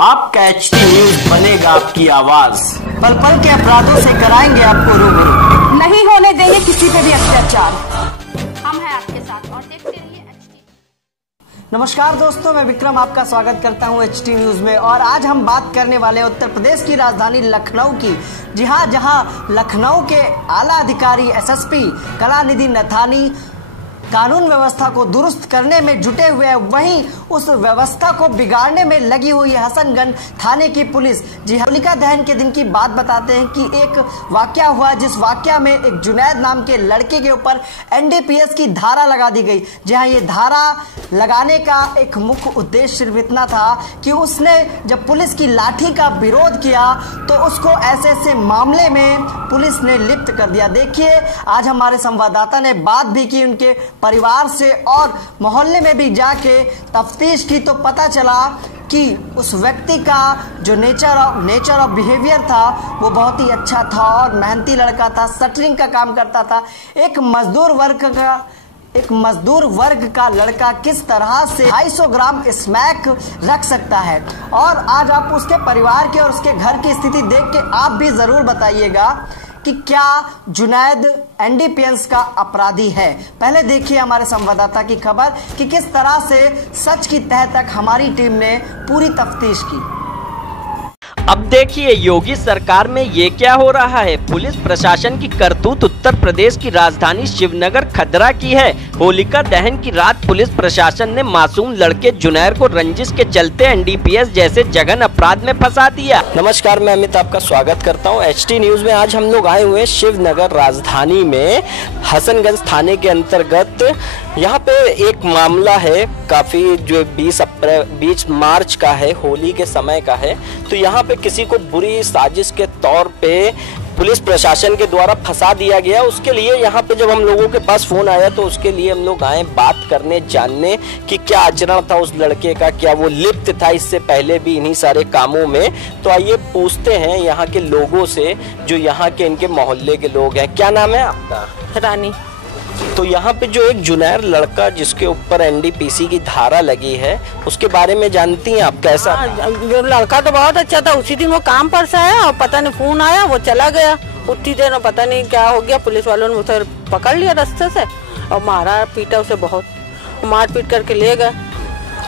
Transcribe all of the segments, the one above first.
आपका HT news बनेगा आपकी आवाज। पल पल के अपराधों से कराएंगे आपको रूबरू। नहीं होने देंगे किसी पे भी अत्याचार। हम हैं आपके साथ और देखते रहिए एचटी। नमस्कार दोस्तों, मैं विक्रम आपका स्वागत करता हूं एचटी न्यूज में। और आज हम बात करने वाले उत्तर प्रदेश की राजधानी लखनऊ की। जी हां, जहां लखनऊ के आला अधिकारी एसएसपी कलानिधि नथानी कानून व्यवस्था को दुरुस्त करने में जुटे हुए हैं, वहीं उस व्यवस्था को बिगाड़ने में लगी हुई है हसनगंज थाने की पुलिस। जी होलिका दहन के दिन की बात बताते हैं कि एक वाकया हुआ, जिस वाकया में एक जुनैद नाम के लड़के के ऊपर एनडीपीएस की धारा लगा दी गई। जहां ये धारा लगाने का एक मुख्य उद्देश्य सिर्फ इतना था कि उसने जब पुलिस की लाठी का विरोध किया तो उसको ऐसे ऐसे मामले में पुलिस ने लिप्त कर दिया। देखिए, आज हमारे संवाददाता ने बात भी की उनके परिवार से और मोहल्ले में भी जाके तफ्तीश की, तो पता चला कि उस व्यक्ति का जो नेचर ऑफ बिहेवियर था वो बहुत ही अच्छा था और मेहनती लड़का था, शटरिंग का काम करता था। एक मजदूर वर्ग का लड़का किस तरह से 250 ग्राम स्मैक रख सकता है। और आज आप उसके परिवार के और उसके घर की स्थिति देख के आप भी जरूर बताइएगा कि क्या जुनैद एनडीपीएस का अपराधी है। पहले देखिए हमारे संवाददाता की खबर कि किस तरह से सच की तह तक हमारी टीम ने पूरी तफ्तीश की। अब देखिए योगी सरकार में ये क्या हो रहा है। पुलिस प्रशासन की करतूत उत्तर प्रदेश की राजधानी शिवनगर खदरा की है। होलिका दहन की रात पुलिस प्रशासन ने मासूम लड़के जुनैर को रंजिश के चलते एनडीपीएस जैसे जघन्य अपराध में फंसा दिया। नमस्कार, मैं अमित आपका स्वागत करता हूं एचटी न्यूज में। आज हम लोग आए हुए शिवनगर राजधानी में हसनगंज थाने के अंतर्गत। यहाँ पे एक मामला है काफी जो 20 मार्च का है, होली के समय का है। तो यहाँ पे किसी को बुरी साजिश के तौर पे पुलिस प्रशासन के द्वारा फंसा दिया गया। उसके लिए यहाँ पे जब हम लोगों के पास फोन आया तो उसके लिए हम लोग आए बात करने, जानने कि क्या आचरण था उस लड़के का, क्या वो लिप्त था इससे पहले भी इन्हीं सारे कामों में। तो आइए पूछते हैं यहाँ के लोगों से, जो यहाँ के इनके मोहल्ले के लोग हैं। क्या नाम है आपका? रानी। तो यहाँ पे जो एक जुनैर लड़का जिसके ऊपर एनडीपीसी की धारा लगी है, उसके बारे में जानती हैं आप? कैसा जो लड़का तो बहुत अच्छा था। उसी दिन वो काम पर से आया और पता नहीं फोन आया, वो चला गया। उतनी देर में पता नहीं क्या हो गया, पुलिस वालों ने उसे पकड़ लिया रास्ते से और मारा पीटा उसे, बहुत मार पीट करके ले गए।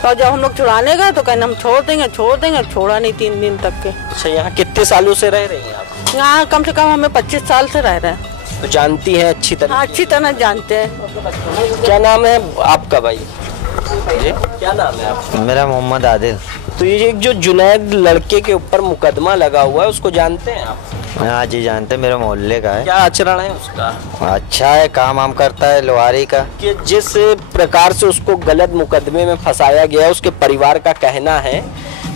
और जब हम लोग छुड़ाने गए तो कहने हम छोड़ देंगे। छोड़ा नहीं 3 दिन तक के। अच्छा, यहाँ कितने सालों से रह रही हैं आप? यहाँ कम से कम हमें 25 साल से रह रहे हैं। तो जानती हैं अच्छी तरह? हाँ, अच्छी तरह जानते हैं। क्या नाम है आपका भाई? जी क्या नाम है आपका? मेरा मोहम्मद आदिल। तो ये एक जो जुनैद लड़के के ऊपर मुकदमा लगा हुआ है, उसको जानते हैं आप? हाँ जी जानते, मेरे मोहल्ले का है। क्या आचरण है उसका? अच्छा है, काम करता है लोहारी का। कि जिस प्रकार से उसको गलत मुकदमे में फंसाया गया उसके परिवार का कहना है,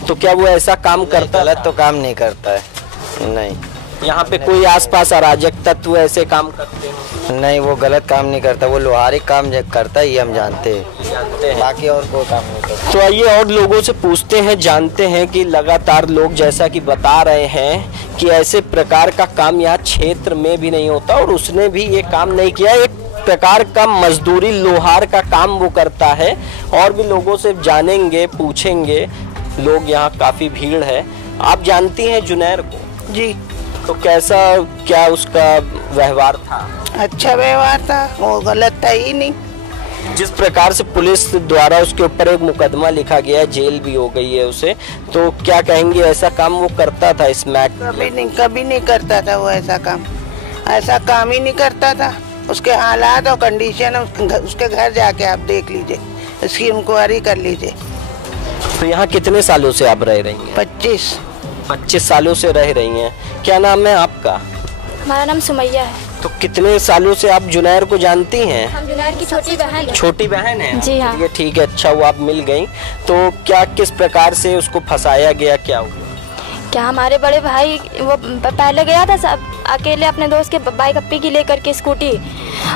तो क्या वो ऐसा काम करता? गलत तो काम नहीं करता है। नहीं, यहाँ पे कोई आसपास अराजक तत्व ऐसे काम करते हैं? नहीं, वो गलत काम नहीं करता, वो लोहारी काम करता है, ये हम जानते हैं। बाकी और कोई काम नहीं करता। तो आइए और लोगों से पूछते हैं, जानते हैं कि लगातार लोग जैसा कि बता रहे हैं कि ऐसे प्रकार का काम यहाँ क्षेत्र में भी नहीं होता और उसने भी ये काम नहीं किया। एक प्रकार का मजदूरी लोहार का काम वो करता है। और भी लोगों से जानेंगे, पूछेंगे। लोग यहाँ काफी भीड़ है। आप जानती हैं जुनैर को? जी। तो कैसा, क्या उसका व्यवहार था? अच्छा व्यवहार था, वो गलत था ही नहीं। जिस प्रकार से पुलिस द्वारा उसके ऊपर एक मुकदमा लिखा गया है, जेल भी हो गई है उसे, तो क्या कहेंगे ऐसा काम वो करता था? स्मैक कभी नहीं करता था वो ऐसा काम ही नहीं करता था। उसके हालात और कंडीशन उसके घर जाके आप देख लीजिए, इसकी इंक्वायरी कर लीजिए। तो यहाँ कितने सालों से आप रह रही हैं? 25 सालों से रह रही हैं। क्या नाम है आपका? हमारा नाम सुमैया है। तो कितने सालों से आप जुनैर को जानती हैं? हम जुनैर की छोटी बहन है। छोटी बहन है? जी हाँ। ये ठीक है, अच्छा हुआ आप मिल गई। तो क्या किस प्रकार से उसको फंसाया गया, क्या हुआ? क्या हमारे बड़े भाई वो पहले गया था सब अकेले अपने दोस्त के बाइक अप्पी की लेकर के स्कूटी।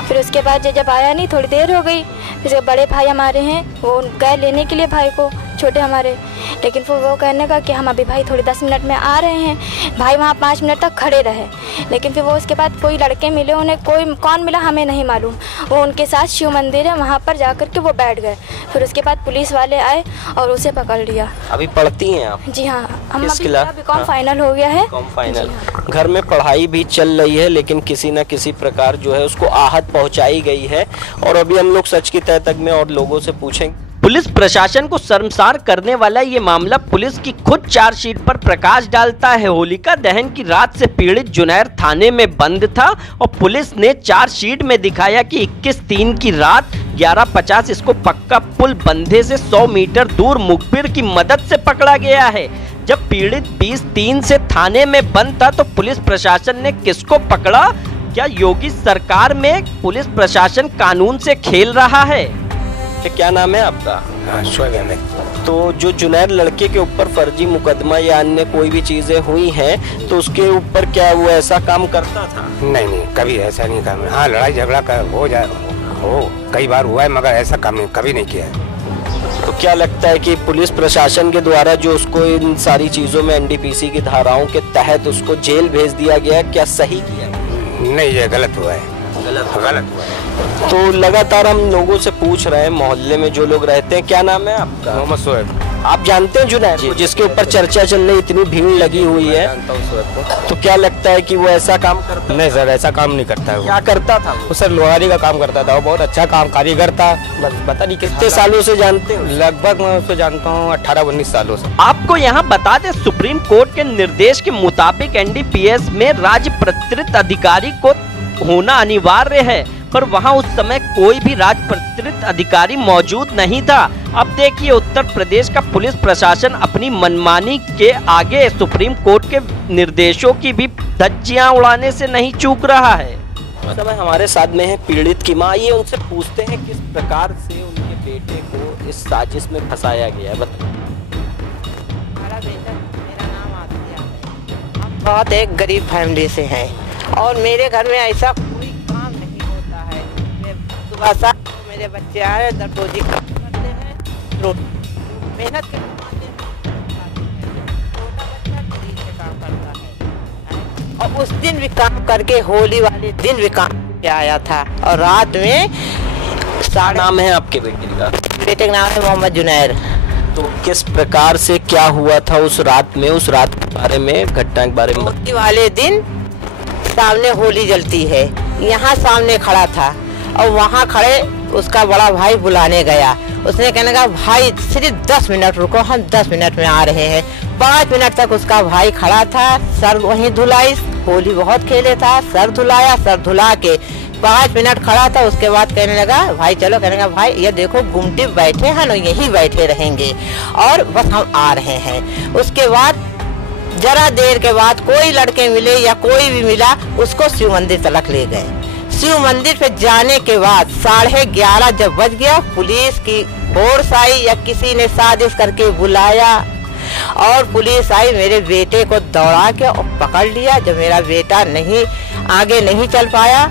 फिर उसके बाद जब आया नहीं, थोड़ी देर हो गई, फिर बड़े भाई हमारे हैं वो गए लेने के लिए भाई को, छोटे हमारे। लेकिन फिर वो कहने का कि हम अभी भाई थोड़ी 10 मिनट में आ रहे हैं। भाई वहाँ 5 मिनट तक खड़े रहे, लेकिन फिर वो उसके बाद कोई लड़के मिले, उन्हें कोई कौन मिला हमें नहीं मालूम। वो उनके साथ शिव मंदिर है, वहाँ पर जा कर के वो बैठ गए। फिर उसके बाद पुलिस वाले आए और उसे पकड़ लिया। अभी पढ़ती हैं आप? जी हाँ, हम किस अभी क्लास? बीकॉम फाइनल हो गया है। BCom final. घर में पढ़ाई भी चल रही है, लेकिन किसी न किसी प्रकार जो है उसको आहत पहुंचाई गई है। और अभी हम लोग सच की तह तक में और लोगों से पूछेंगे। पुलिस प्रशासन को शर्मसार करने वाला ये मामला पुलिस की खुद चार्जशीट पर प्रकाश डालता है। होलिका दहन की रात से पीड़ित जुनैर थाने में बंद था और पुलिस ने चार्जशीट में दिखाया कि 21/3 की रात 11:50 इसको पक्का पुल बंधे से 100 मीटर दूर मुखबिर की मदद से पकड़ा गया है। जब पीड़ित 20/3 से थाने में बंद था तो पुलिस प्रशासन ने किसको पकड़ा? क्या योगी सरकार में पुलिस प्रशासन कानून से खेल रहा है? क्या नाम है आपका? शोएब अहमद। तो जो जुनैर लड़के के ऊपर फर्जी मुकदमा या अन्य कोई भी चीजें हुई हैं, तो उसके ऊपर क्या वो ऐसा काम करता था? नहीं, कभी ऐसा नहीं काम। हाँ, लड़ाई झगड़ा हो जाए, कई बार हुआ है, मगर ऐसा काम कभी नहीं किया है। तो क्या लगता है कि पुलिस प्रशासन के द्वारा जो उसको इन सारी चीजों में एनडीपीसी की धाराओं के तहत उसको जेल भेज दिया गया, क्या सही किया? नहीं, ये गलत हुआ है। गलत हुआ है। तो लगातार हम लोगों से पूछ रहे हैं, मोहल्ले में जो लोग रहते हैं। क्या नाम है आपका? मोहम्मद शोएब। आप जानते हैं जुनैर को, जिसके ऊपर चर्चा चल रही, इतनी भीड़ लगी हुई है? तो क्या लगता है कि वो ऐसा काम करता? नहीं सर, ऐसा काम नहीं करता है। क्या करता था वो सर लोहारी का काम करता था। वो बहुत अच्छा काम, कारीगर था। बस पता नहीं कितने सालों से जानते हो? लगभग मैं उसको जानता हूँ 18-19 सालों से। आपको यहाँ बता दें, सुप्रीम कोर्ट के निर्देश के मुताबिक एनडीपीएस में राजपत्रित अधिकारी को होना अनिवार्य है, पर वहां उस समय कोई भी राजपत्रित अधिकारी मौजूद नहीं था। अब देखिए, उत्तर प्रदेश का पुलिस प्रशासन अपनी मनमानी के आगे सुप्रीम कोर्ट के निर्देशों की भी धज्जियां उड़ाने से नहीं चूक रहा है। इस समय हमारे साथ में है पीड़ित की मां। ये उनसे पूछते हैं किस प्रकार से उनके बेटे को इस साजिश में फंसाया गया है। हमारा बेटा, मेरा नाम आसिया है। हम बहुत एक गरीब फैमिली से हैं और मेरे घर में ऐसा कोई काम नहीं होता है। मैं सुबह शाम मेरे बच्चे आए, दररोजी काम करते हैं, मेहनत के कमाते हैं। छोटा बच्चा गरीब से काम करता है और उस दिन भी काम करके होली वाले दिन भी काम करके आया था। और रात में नाम है आपके बेटे का? बेटे का नाम है मोहम्मद जुनैर। तो किस प्रकार से क्या हुआ था उस रात में, उस रात के बारे में, घटना के बारे में? होली वाले दिन सामने होली जलती है, यहाँ सामने खड़ा था और वहाँ खड़े उसका बड़ा भाई बुलाने गया। उसने कहने का भाई सिर्फ 10 मिनट रुको, हम 10 मिनट में आ रहे हैं। 5 मिनट तक उसका भाई खड़ा था, सर वहीं धुलाई, होली बहुत खेले था, सर धुलाया, सर धुला के 5 मिनट खड़ा था। उसके बाद कहने लगा भाई चलो, कहने लगा भाई ये देखो गुमटी बैठे हैं ना, यहीं बैठे रहेंगे और बस हम आ रहे हैं। उसके बाद जरा देर के बाद कोई लड़के मिले या कोई भी मिला, उसको शिव मंदिर तक ले गए। शिव मंदिर पे जाने के बाद 11:30 जब बज गया, पुलिस की फोर्स आई या किसी ने साजिश करके बुलाया और पुलिस आई, मेरे बेटे को दौड़ा के और पकड़ लिया। जब मेरा बेटा आगे नहीं चल पाया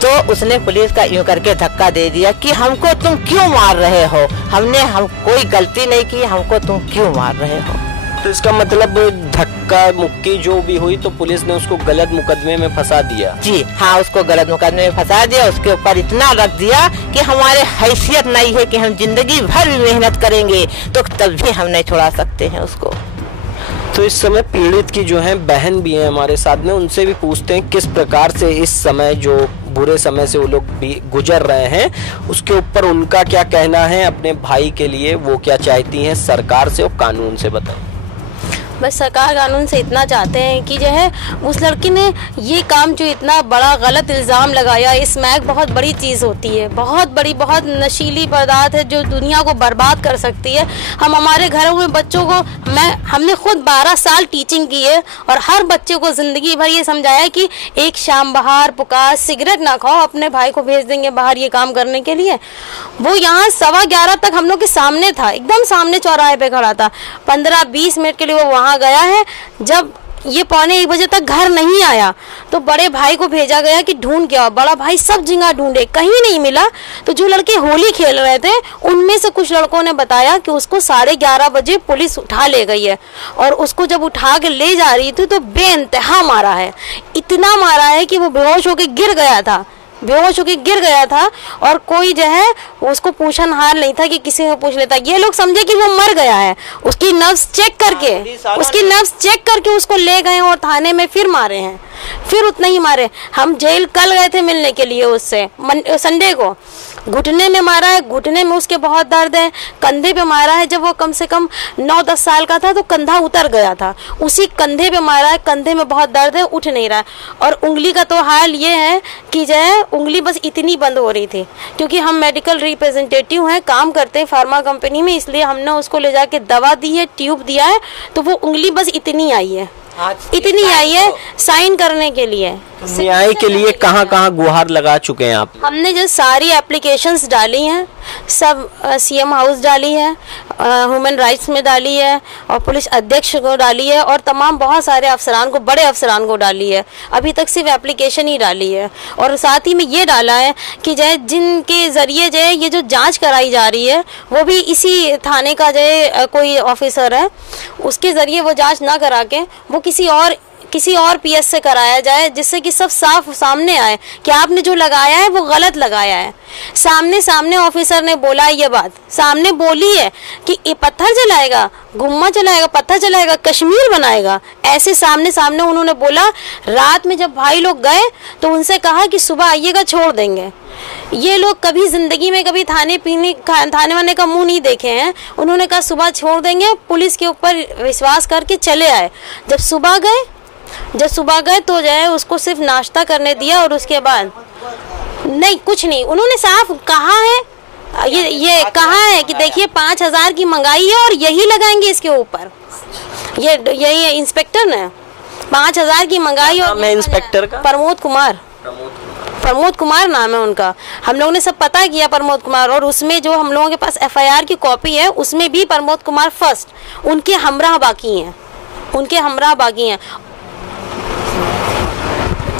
तो उसने पुलिस का यूं करके धक्का दे दिया कि हमको तुम क्यों मार रहे हो, हम कोई गलती नहीं की, हमको तुम क्यों मार रहे हो। तो इसका मतलब धक्का मुक्की जो भी हुई तो पुलिस ने उसको गलत मुकदमे में फंसा दिया? जी हाँ, उसको गलत मुकदमे में फंसा दिया। उसके ऊपर इतना रख दिया कि हमारे हैसियत नहीं है कि हम जिंदगी भर भी मेहनत करेंगे तो तब भी हम नहीं छोड़ा सकते हैं उसको। तो इस समय पीड़ित की जो है बहन भी है हमारे साथ में, उनसे भी पूछते हैं किस प्रकार से इस समय जो बुरे समय से वो लोग भी गुजर रहे हैं, उसके ऊपर उनका क्या कहना है अपने भाई के लिए, वो क्या चाहती हैं सरकार से और कानून से, बताएं। बस सरकार कानून से इतना चाहते हैं कि जो है उस लड़की ने ये काम जो इतना बड़ा गलत इल्ज़ाम लगाया, स्मैक बहुत बड़ी चीज़ होती है, बहुत बड़ी, बहुत नशीली पदार्थ है जो दुनिया को बर्बाद कर सकती है। हम हमारे घरों में बच्चों को, हमने खुद 12 साल टीचिंग की है और हर बच्चे को ज़िंदगी भर ये समझाया कि एक शाम बाहर पुकार, सिगरेट ना खाओ, अपने भाई को भेज देंगे बाहर ये काम करने के लिए। वो यहाँ 11:15 तक हम लोग के सामने था, एकदम सामने चौराहे पे खड़ा था। 15-20 मिनट के लिए वो वहाँ गया है। जब ये 1:45 बजे तक घर नहीं आया तो बड़े भाई को भेजा गया कि ढूंढ के आओ। बड़ा भाई सब जगह ढूंढे, कहीं नहीं मिला। तो जो लड़के होली खेल रहे थे उनमें से कुछ लड़कों ने बताया कि उसको 11:30 बजे पुलिस उठा ले गई है, और उसको जब उठा के ले जा रही थी तो बेइंतहा मारा है, इतना मारा है कि वो बेहोश होकर गिर गया था, और कोई जो है उसको पूछनहार नहीं था कि किसी को पूछ लेता। ये लोग समझे कि वो मर गया है, उसकी नब्ज चेक करके उसको ले गए और थाने में फिर मारे हैं, फिर उतना ही मारे। हम जेल कल गए थे मिलने के लिए उससे, संडे को। घुटने में मारा है, घुटने में उसके बहुत दर्द है। कंधे पे मारा है, जब वो कम से कम 9-10 साल का था तो कंधा उतर गया था, उसी कंधे पे मारा है। कंधे में बहुत दर्द है, उठ नहीं रहा है। और उंगली का तो हाल ये है कि जो है उंगली बस इतनी बंद हो रही थी, क्योंकि हम मेडिकल रिप्रेजेंटेटिव हैं, काम करते हैं फार्मा कंपनी में, इसलिए हमने उसको ले जाके दवा दी है, ट्यूब दिया है, तो वो उंगली बस इतनी आई है साइन करने के लिए। न्याय के लिए कहाँ कहाँ गुहार लगा चुके हैं आप? हमने जो सारी एप्लीकेशंस डाली हैं, सब सीएम हाउस डाली है, ह्यूमन राइट्स में डाली है, और पुलिस अध्यक्ष को डाली है, और तमाम बहुत सारे अफसरान को, बड़े अफसरान को डाली है। अभी तक सिर्फ एप्लीकेशन ही डाली है, और साथ ही में ये डाला है कि जो है जिनके ज़रिए जो है ये जो जांच कराई जा रही है वो भी इसी थाने का जो है कोई ऑफिसर है, उसके ज़रिए वो जाँच ना करा के वो किसी और पीएस से कराया जाए, जिससे कि सब साफ सामने आए कि आपने जो लगाया है वो गलत लगाया है। सामने ऑफिसर ने बोला ये बात, सामने बोली है कि ये पत्थर जलाएगा, गुम्मा जलाएगा, पत्थर जलाएगा, कश्मीर बनाएगा, ऐसे सामने उन्होंने बोला। रात में जब भाई लोग गए तो उनसे कहा कि सुबह आइएगा, छोड़ देंगे। ये लोग कभी जिंदगी में कभी थाने वाने का मुंह नहीं देखे हैं। उन्होंने कहा सुबह छोड़ देंगे, पुलिस के ऊपर विश्वास करके चले आए। जब सुबह गए तो जो है उसको सिर्फ नाश्ता करने दिया, और उसके बाद नहीं, कुछ नहीं। उन्होंने साफ कहा है, ये कहा है कि देखिए 5,000 की मंगाई है और यही लगाएंगे इसके ऊपर। यही इंस्पेक्टर ने 5,000 की मंगाई, और इंस्पेक्टर का प्रमोद कुमार नाम है उनका। हम लोगों ने सब पता किया प्रमोद कुमार, और उसमें जो हम लोगों के पास FIR की कॉपी है उसमें भी प्रमोद कुमार फर्स्ट, उनके हमरा बाकी हैं।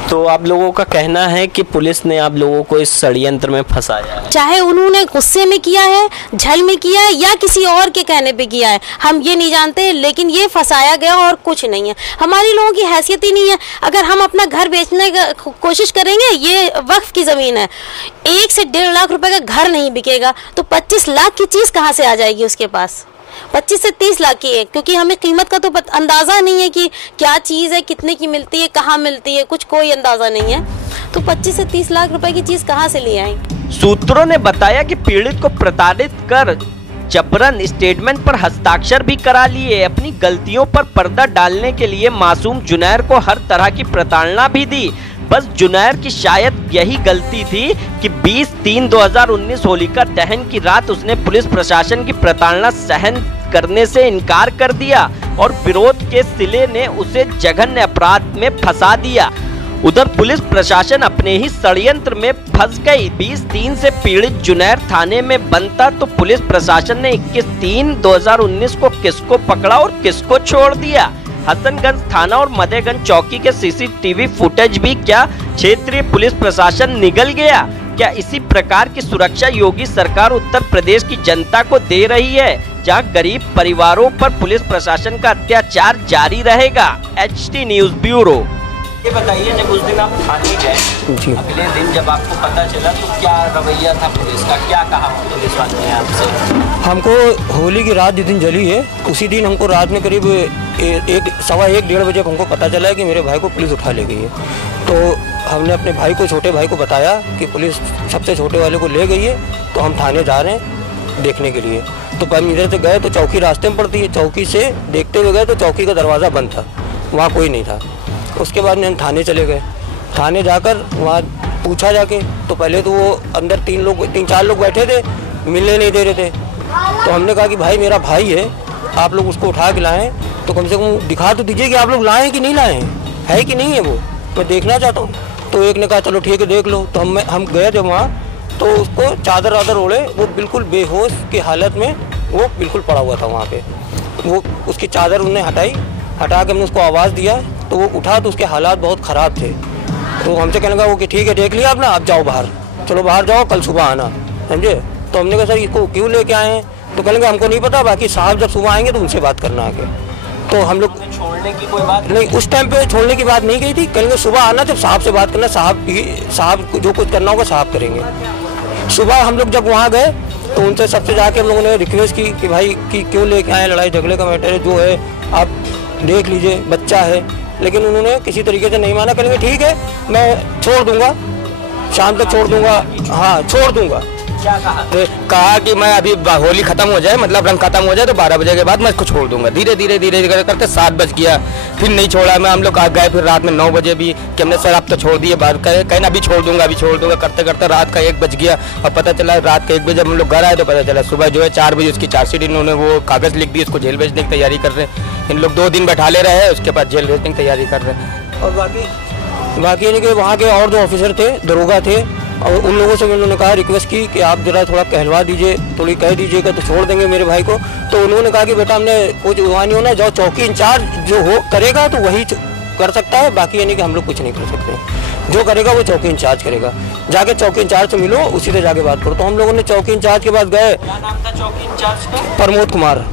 तो आप लोगों का कहना है कि पुलिस ने आप लोगों को इस षड्यंत्र में फंसाया है, चाहे उन्होंने गुस्से में किया है, झल में किया है, या किसी और के कहने पे किया है, हम ये नहीं जानते, लेकिन ये फंसाया गया और कुछ नहीं है। हमारी लोगों की हैसियत ही नहीं है। अगर हम अपना घर बेचने की कोशिश करेंगे, ये वक्फ की ज़मीन है, 1 से 1.5 लाख रुपए का घर नहीं बिकेगा, तो 25 लाख की चीज़ कहाँ से आ जाएगी उसके पास? 25 से 30 लाख की है, क्योंकि हमें कीमत का तो अंदाज़ा नहीं है कि क्या चीज़ है, कितने की मिलती है, कहाँ मिलती है, कोई अंदाज़ा नहीं है। तो 25 से 30 लाख रुपए की चीज़ कहाँ से ले आए? सूत्रों ने बताया कि पीड़ित को प्रताड़ित कर जबरन स्टेटमेंट पर हस्ताक्षर भी करा लिए। अपनी गलतियों पर पर्दा डालने के लिए मासूम जुनैर को हर तरह की प्रताड़ना भी दी। बस जुनैर की शायद यही गलती थी कि 20-3-2019 होलिका दहन की रात उसने पुलिस प्रशासन की प्रताड़ना सहन करने से इनकार कर दिया, और विरोध के सिले ने उसे जघन्य अपराध में फंसा दिया। उधर पुलिस प्रशासन अपने ही षड्यंत्र में फंस गई। 20-3 से पीड़ित जुनैर थाने में बंद था, तो पुलिस प्रशासन ने 21-3-2019 को किसको पकड़ा और किसको छोड़ दिया। हसनगंज थाना और मदेगंज चौकी के CCTV फुटेज भी क्या क्षेत्रीय पुलिस प्रशासन निगल गया? क्या इसी प्रकार की सुरक्षा योगी सरकार उत्तर प्रदेश की जनता को दे रही है, जहां गरीब परिवारों पर पुलिस प्रशासन का अत्याचार जारी रहेगा? HT news bureau. ये बताइए, जब उस दिन आप थाने गए, अगले दिन जब आपको पता चला तो क्या रवैया था पुलिस का, क्या कहा पुलिस वालों ने आपसे? हमको होली की रात जिस दिन जली है, उसी दिन हमको रात में करीब 1-1:15 बजे हमको पता चला है कि मेरे भाई को पुलिस उठा ले गई है। तो हमने अपने भाई को, छोटे भाई को बताया कि पुलिस सबसे छोटे वाले को ले गई है, तो हम थाने जा रहे हैं देखने के लिए। तो हम इधर से गए तो चौकी रास्ते में पड़ती है, चौकी से देखते हुए गए तो चौकी का दरवाज़ा बंद था, वहाँ कोई नहीं था। उसके बाद में हम थाने चले गए। थाने जाकर वहाँ पूछा जाके, तो पहले तो वो अंदर 3-4 लोग बैठे थे, मिलने नहीं दे रहे थे। तो हमने कहा कि भाई मेरा भाई है, आप लोग उसको उठा के लाएँ, तो कम से कम दिखा तो दीजिए कि आप लोग लाए हैं कि नहीं लाए हैं, है कि नहीं है, वो मैं देखना चाहता हूँ। तो एक ने कहा चलो ठीक है देख लो। तो हम गए जब वहाँ, तो उसको चादर ओढ़े वो बिल्कुल बेहोश की हालत में वो बिल्कुल पड़ा हुआ था वहाँ पे। वो उसकी चादर उन्हें हटा के हमने उसको आवाज़ दिया तो वो उठा तो उसके हालात बहुत ख़राब थे। तो हमसे कहने लगा वो कि ठीक है देख लिया आपने, आप जाओ बाहर, चलो बाहर जाओ, कल सुबह आना, समझे। तो हमने कहा सर इसको क्यों लेके आए हैं? तो कहने लगे हमको नहीं पता, बाकी साहब जब सुबह आएंगे तो उनसे बात करना आके। तो हम लोग छोड़ने की कोई बात नहीं, उस टाइम पे छोड़ने की बात नहीं गई थी। कहने सुबह आना, जब साहब से बात करना, साहब जो कुछ करना होगा साहब करेंगे। सुबह हम लोग जब वहाँ गए तो उनसे सबसे जाके हम लोगों ने रिक्वेस्ट की कि भाई कि क्यों लेके आए, लड़ाई झगड़े का मैटर है, जो है आप देख लीजिए, बच्चा है। लेकिन उन्होंने किसी तरीके से नहीं माना। कहेंगे ठीक है मैं छोड़ दूंगा, शाम तक छोड़ दूंगा, हाँ छोड़ दूंगा। क्या कहा? कहा कि मैं अभी होली खत्म हो जाए, मतलब रंग खत्म हो जाए तो 12 बजे के बाद मैं इसको छोड़ दूंगा। धीरे धीरे करते 7 बज गया, फिर नहीं छोड़ा। मैं हम लोग आ गए फिर रात में 9 बजे भी कि हमने सर आप तो छोड़ दिए, बात करें कहीं अभी छोड़ दूंगा करते करते रात का 1 बज गया। और पता चला रात के 1 बजे हम लोग घर आए तो पता चला सुबह जो है 4 बजे उसकी चार्जशीट इन्होंने वो कागज़ लिख दी, उसको जेल भेजने की तैयारी कर रहे हैं। इन लोग 2 दिन बैठा ले रहे हैं, उसके बाद जेल भेजने की तैयारी कर रहे हैं। और बाकी यानी कि वहाँ के और जो ऑफिसर थे, दरोगा थे, और उन लोगों से उन्होंने कहा, रिक्वेस्ट की कि आप जरा थोड़ा कहलवा दीजिए, थोड़ी कह दीजिएगा तो छोड़ देंगे मेरे भाई को। तो उन्होंने कहा कि बेटा हमने कुछ हुआ नहीं होना, जो चौकी इंचार्ज जो हो करेगा तो वही कर सकता है, बाकी यानी कि हम लोग कुछ नहीं कर सकते। जो करेगा वो चौकी इंचार्ज करेगा, जाके चौकी इंचार्ज से मिलो, उसी से जाके बात करो। तो हम लोगों ने चौकी इंचार्ज के पास गए। क्या नाम था चौकी इंचार्ज का? प्रमोद कुमार।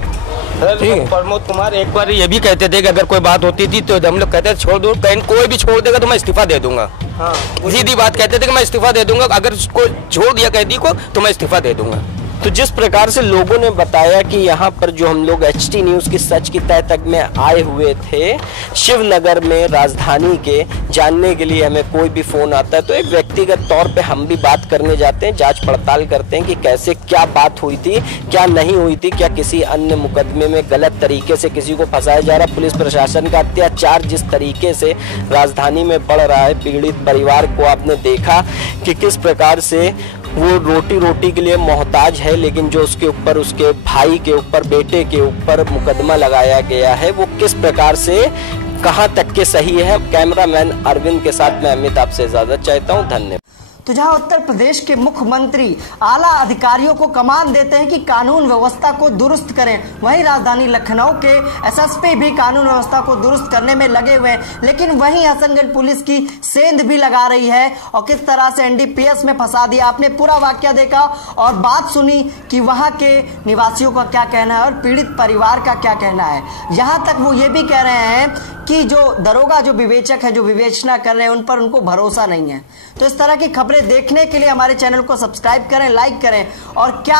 ठीक है, प्रमोद कुमार एक बार ये भी कहते थे कि अगर कोई बात होती थी तो हम लोग कहते थे छोड़ दो, कहीं कोई भी छोड़ देगा तो मैं इस्तीफा दे दूंगा। हाँ सीधी बात कहते थे कि मैं इस्तीफा दे दूंगा, अगर उसको छोड़ दिया कैदी को तो मैं इस्तीफा दे दूंगा। तो जिस प्रकार से लोगों ने बताया कि यहाँ पर जो हम लोग HT न्यूज़ की सच की तह तक में आए हुए थे, शिवनगर में राजधानी के जानने के लिए हमें कोई भी फ़ोन आता है तो एक व्यक्तिगत तौर पे हम भी बात करने जाते हैं, जांच पड़ताल करते हैं कि कैसे क्या बात हुई थी, क्या नहीं हुई थी, क्या किसी अन्य मुकदमे में गलत तरीके से किसी को फंसाया जा रहा। पुलिस प्रशासन का अत्याचार जिस तरीके से राजधानी में बढ़ रहा है, पीड़ित परिवार को आपने देखा कि किस प्रकार से वो रोटी के लिए मोहताज है, लेकिन जो उसके ऊपर, उसके भाई के ऊपर, बेटे के ऊपर मुकदमा लगाया गया है वो किस प्रकार से कहां तक के सही है। कैमरामैन अरविंद के साथ मैं अमित आपसे इजाजत चाहता हूं। धन्यवाद। तो जहां उत्तर प्रदेश के मुख्यमंत्री आला अधिकारियों को कमान देते हैं कि कानून व्यवस्था को दुरुस्त करें, वहीं राजधानी लखनऊ के SSP भी कानून व्यवस्था को दुरुस्त करने में लगे हुए हैं। लेकिन वहीं हसनगंज पुलिस की सेंध भी लगा रही है और किस तरह से NDPS में फंसा दिया। आपने पूरा वाकया देखा और बात सुनी कि वहां के निवासियों का क्या कहना है और पीड़ित परिवार का क्या कहना है। यहाँ तक वो ये भी कह रहे हैं कि जो दरोगा, जो विवेचक है, जो विवेचना कर रहे हैं, उन पर उनको भरोसा नहीं है। तो इस तरह की खबरें देखने के लिए हमारे चैनल को सब्सक्राइब करें, लाइक करें और क्या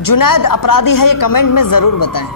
जुनैद अपराधी है ये कमेंट में जरूर बताएं।